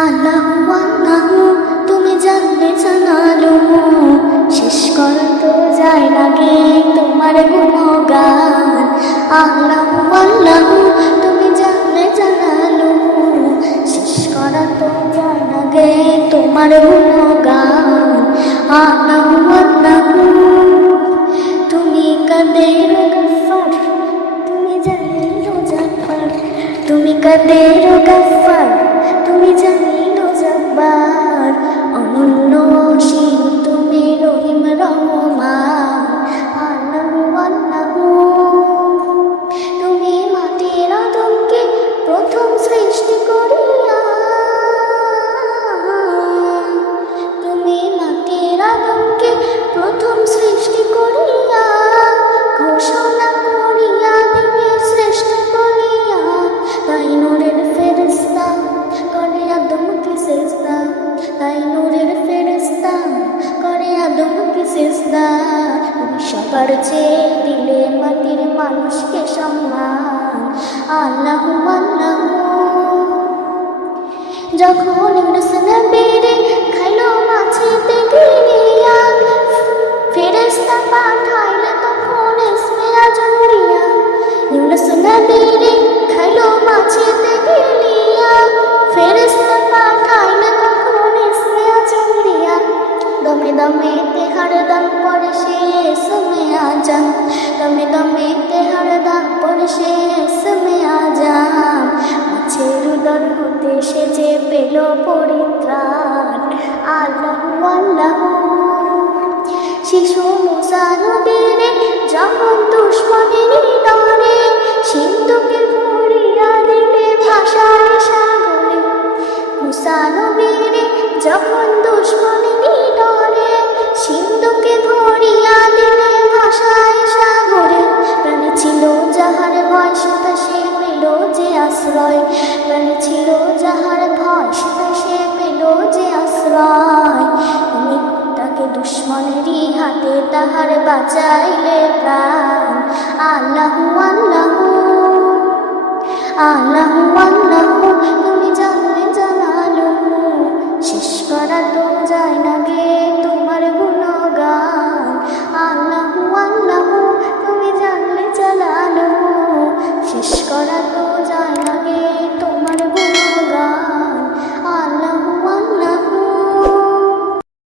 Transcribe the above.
আল্লাহু আল্লাহু তুমি জানলে জানালো শেষ করা তো যায় লাগে তোমার গুণগান। আল্লাহু আল্লাহু তুমি জানলে জানালো শেষ করা তো যায় লাগে তোমার গুণগান। আল্লাহু আল্লাহু কাদের গফার তুমি জানো জাফর তুমি কাদের গফার তুমি জানিলো সেজদা তুমি সবার চেয়ে দিলে মাটির মানুষকে সম্মান আল্লাহ আল্লাহ যখন ইউনুসনা বেড়ে খাইলো মাছেতে গিরিয়া ফেরেস্তা পাঠাইলে তখন ইসমে আজরিয়া। ইউনুসনা বেড়ে খাইলো মাছেতে গিরিয়া ফেরেস্তা দমে দমে তেহার দাম পড়ে সে ইসমে আজম মাছের উদর হতে সে যে পেল পরিত্রাণ আল্লাহ আল্লাহ শিশু মুসা নদীরে যখন তাহার বাঁচাইলে প্রাণ। আল্লাহু আল্লাহু। আল্লাহু আল্লাহু, তুমি জানলে জানালো শেষ করা তো যায় না গে